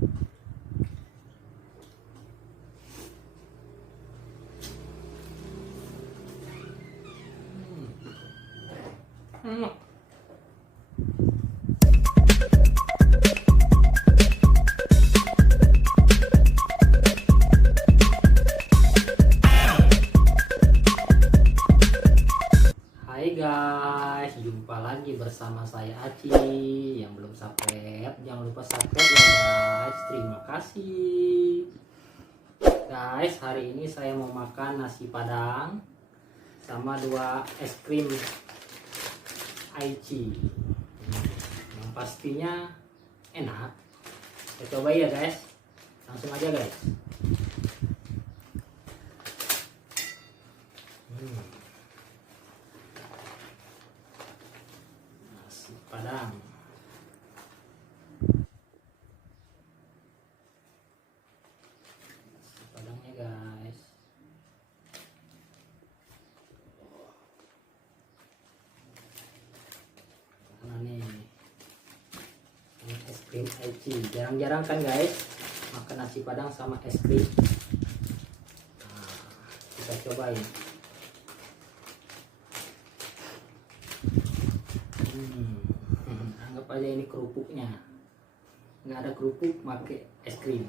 Hai guys, jumpa lagi bersama saya Aci. Yang belum subscribe, jangan lupa subscribe ya guys. Terima kasih. Guys, hari ini saya mau makan nasi padang sama 2 es krim Aici. Yang pastinya enak. Kita coba ya guys. Langsung aja guys. Nasi padang. Nasi padangnya guys. Karena nih ini es krim Aici. Jarang-jarang kan guys makan nasi padang sama es krim. Nah, kita cobain. Anggap aja ini kerupuknya, nggak ada kerupuk pakai es krim.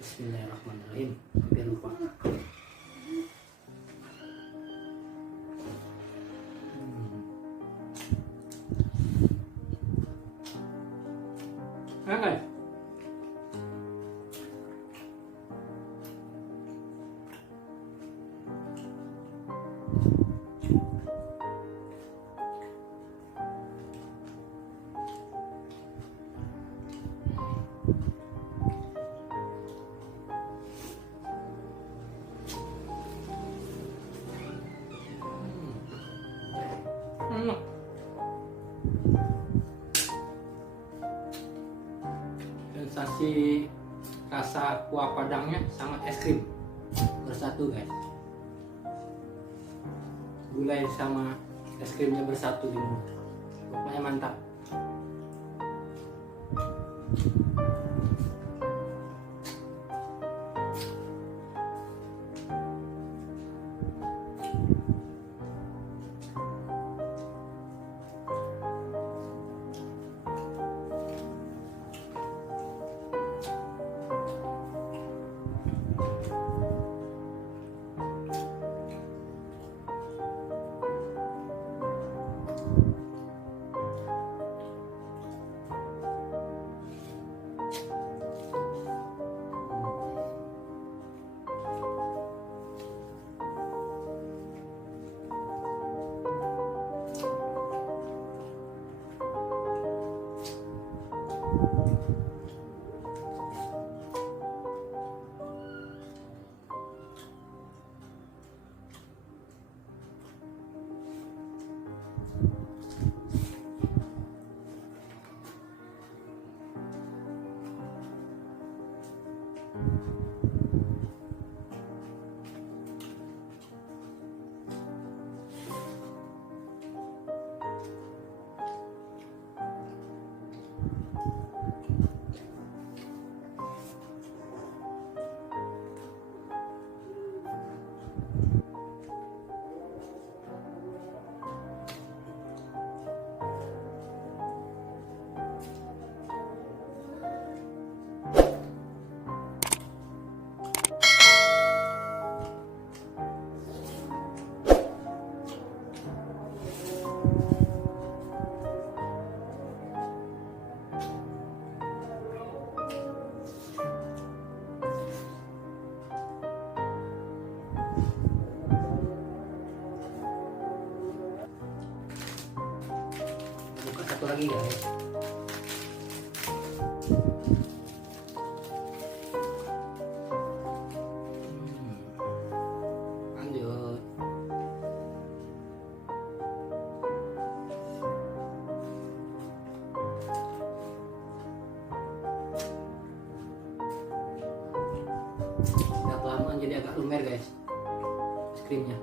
Bismillahirrahmanirrahim. Hampir lupa. Enak. Sensasi rasa kuah padangnya sama es krim bersatu guys. Gulai sama es krimnya bersatu di mulut. Pokoknya mantap. Buka satu lagi guys. Lanjut. Udah kelamaan jadi agak lumer guys es krimnya.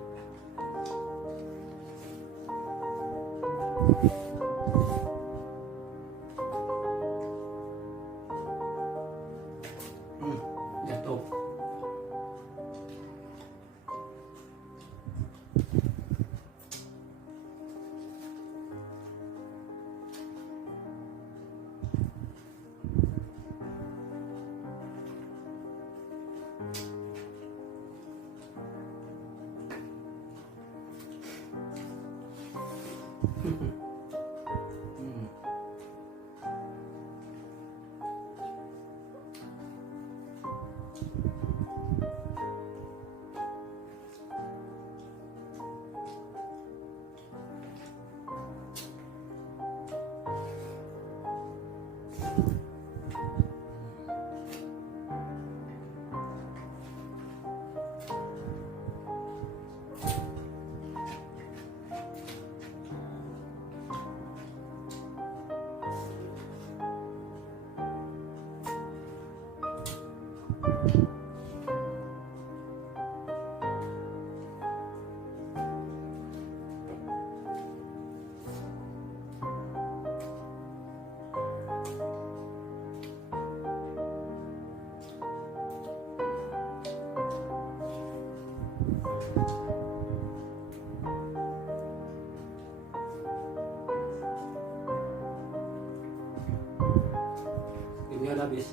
Hmm. Ini udah habis.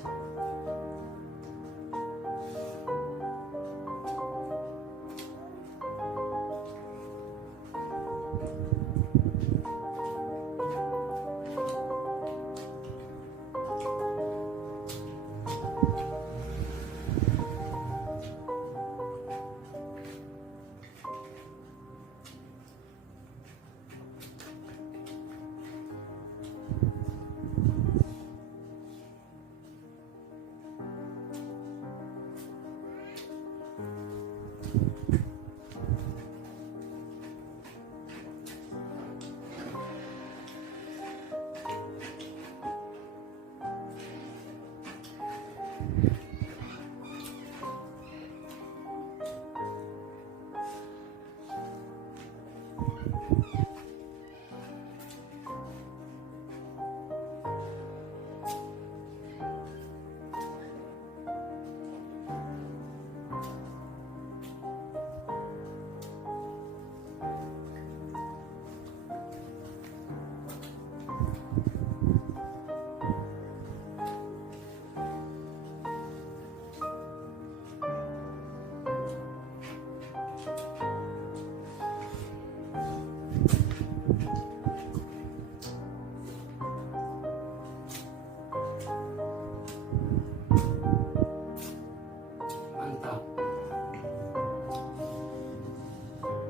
Mantap.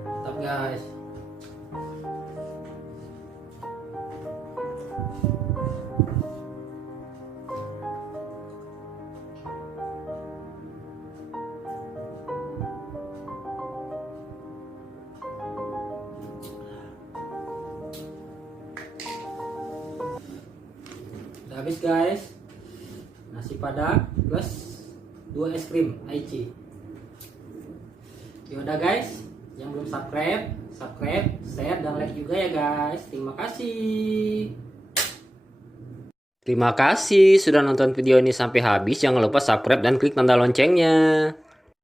Mantap guys. Udah habis guys. Nasi padang plus 2 es krim Aici. Yaudah guys, yang belum subscribe, share dan like juga ya guys. Terima kasih. Terima kasih sudah nonton video ini sampai habis. Jangan lupa subscribe dan klik tanda loncengnya.